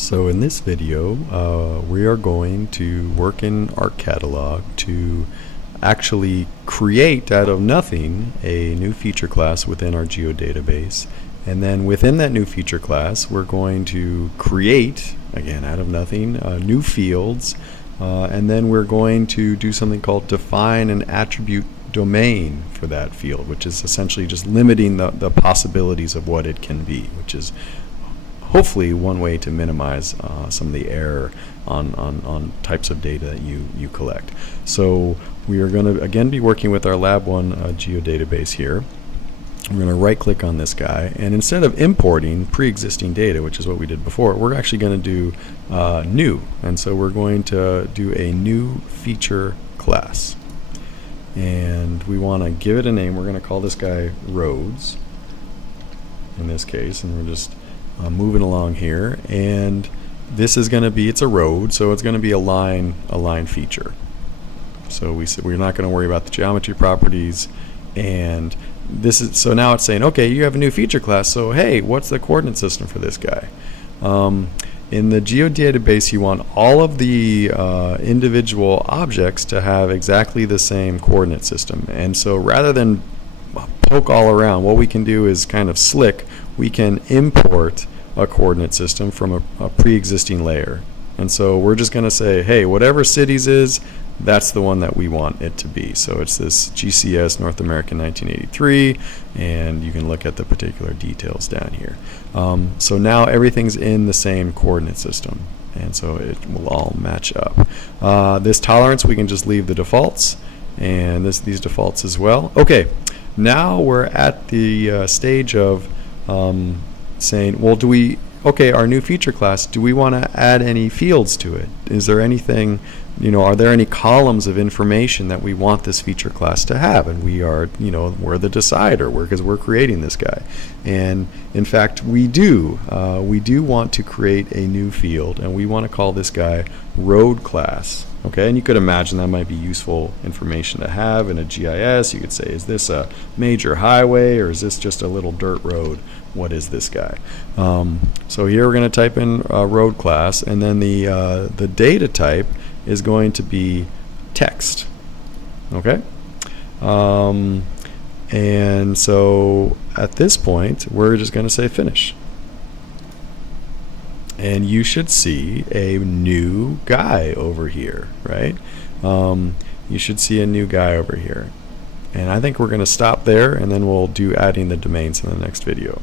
So in this video, we are going to work in ArcCatalog to actually create out of nothing a new feature class within our geodatabase. And then within that new feature class, we're going to create, again out of nothing, new fields. And then we're going to do something called define an attribute domain for that field, which is essentially just limiting the possibilities of what it can be, which is hopefully one way to minimize some of the error on types of data that you collect. So we are going to again be working with our Lab 1 geodatabase here. We're going to right click on this guy, and instead of importing pre-existing data, which is what we did before, we're actually going to do new. And so we're going to do a new feature class, and we want to give it a name. We're going to call this guy roads in this case, and we're just moving along here, and this is going to be, it's a road, so it's going to be a line feature. So we're not going to worry about the geometry properties, and this is, so now it's saying, okay, you have a new feature class, so hey, what's the coordinate system for this guy? In the geodatabase, you want all of the individual objects to have exactly the same coordinate system, and so rather than poke all around, what we can do is kind of slick. We can import a coordinate system from a pre-existing layer. And so we're just going to say, hey, whatever cities is, that's the one that we want it to be. So it's this GCS North American 1983, and you can look at the particular details down here. So now everything's in the same coordinate system, and so it will all match up. This tolerance, we can just leave the defaults, and these defaults as well. Okay, now we're at the stage of saying, well, our new feature class, do we want to add any fields to it? Is there anything, are there any columns of information that we want this feature class to have? And we are, we're the decider, because we're creating this guy. And in fact, we do want to create a new field, and we want to call this guy road class. Okay, and you could imagine that might be useful information to have in a GIS. You could say, is this a major highway, or is this just a little dirt road? What is this guy? So here we're going to type in road class, and then the data type is going to be text. Okay, and so at this point we're just going to say finish. And you should see a new guy over here, right? You should see a new guy over here. And I think we're going to stop there, and then we'll do adding the domains in the next video.